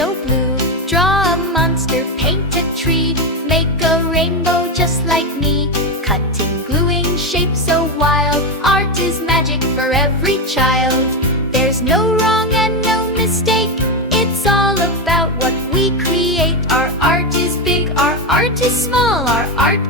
so blue. Draw a monster, paint a tree, make a rainbow just like me. Cutting, gluing shapes so wild, art is magic for every child. There's no wrong and no mistake, it's all about what we create. Our art is big, our art is small, our art